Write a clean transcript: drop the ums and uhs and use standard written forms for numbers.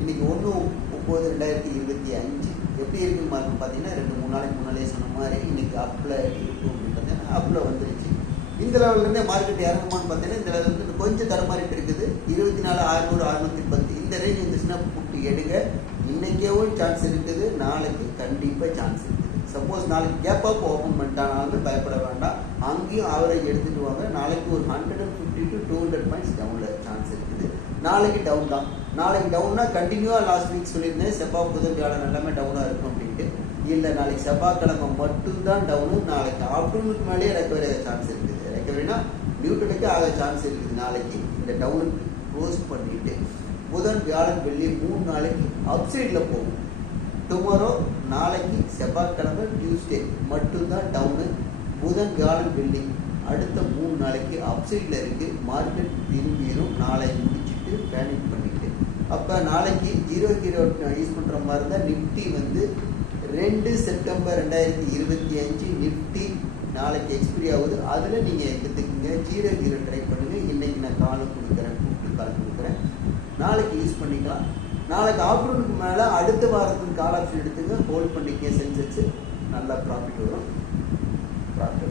இன்னைக்கு 1/9/2025 எப்படி இருக்குன்னு மார்க் பார்த்தீங்கன்னா 2-3 நாளைக்கு முன்னாலே சொன்ன மாதிரி இன்னைக்கு அப்பில் இருக்கும் அப்படின்னு பார்த்தீங்கன்னா அப்பில் வந்துருச்சு. இந்த லெவல்லேருந்தே மார்க்கெட் இறங்குமான்னு பார்த்தீங்கன்னா இந்த லெவலில் கொஞ்சம் தரமாறிட்டு இருக்குது. 24,600 610 இந்த ரேஞ்ச் வந்துச்சுன்னா புட்டு எடுங்க. இன்னைக்கேவும் சான்ஸ் இருக்குது, நாளைக்கு கண்டிப்பாக சான்ஸ் இருக்குது. சப்போஸ் நாளைக்கு கேப் அப் ஓப்பன் பண்ணிட்டானாலும் பயப்பட வேண்டாம், அங்கேயும் ஆவரேஜ் எடுத்துட்டு வாங்க. நாளைக்கு ஒரு 150 to 200 பாயிண்ட்ஸ் டவுனில் சான்ஸ் இருக்குது. நாளைக்கு டவுன் தான். நாளைக்கு டவுன்னா கண்டினியூவாக லாஸ்ட் வீக் சொல்லியிருந்தேன் செவ்வாய் புதன் வியாழன் எல்லாமே டவுனாக இருக்கும் அப்படின்ட்டு. இல்லை, நாளைக்கு செவ்வாய்க்கிழமை மட்டும்தான் டவுனு. நாளைக்கு ஆஃப்டர்நூனுக்கு மேலேயே ரெக்கவரி ஆக சான்ஸ் இருக்குது. ரெக்கவரினா நியூட்ரலுக்கு ஆக சான்ஸ் இருக்குது. நாளைக்கு இந்த டவுனுக்கு க்ளோஸ் பண்ணிட்டு புதன் வியாழன் வெள்ளி 3 நாளைக்கு அப்சைடில் போகும். டுமாரோ நாளைக்கு செவ்வாய்க்கிழமை டியூஸ்டே மட்டும்தான் டவுனு. புதன் வியாழன் வெள்ளி அடுத்த 3 நாளைக்கு அப்சைடில் இருக்குது. மார்க்கெட் திரும்பிடும் நாளை முடிச்சுட்டு பேனிக் பண்ணிட்டு. அப்போ நாளைக்கு 0 யூஸ் பண்ணுற மாதிரி இருந்தால் நிஃப்டி வந்து 2 செப்டம்பர் 2025 நிஃப்டி நாளைக்கு எக்ஸ்பிரி ஆகுது. அதில் நீங்கள் எடுத்துக்கோங்க. 0 ட்ரை பண்ணுங்கள். இன்றைக்கி நான் காலம் கொடுக்குறேன், கூப்பிட்டு கால் கொடுக்குறேன். நாளைக்கு யூஸ் பண்ணிக்கலாம். நாளைக்கு ஆஃப்டர்நூனுக்கு மேலே அடுத்த வாரத்துக்கு கால் ஆப்ஷன் எடுத்துங்க. ஹோல்ட் பண்ணிக்க சென்செக்ஸ் நல்லா ப்ராஃபிட் வரும். ப்ராஃபிட்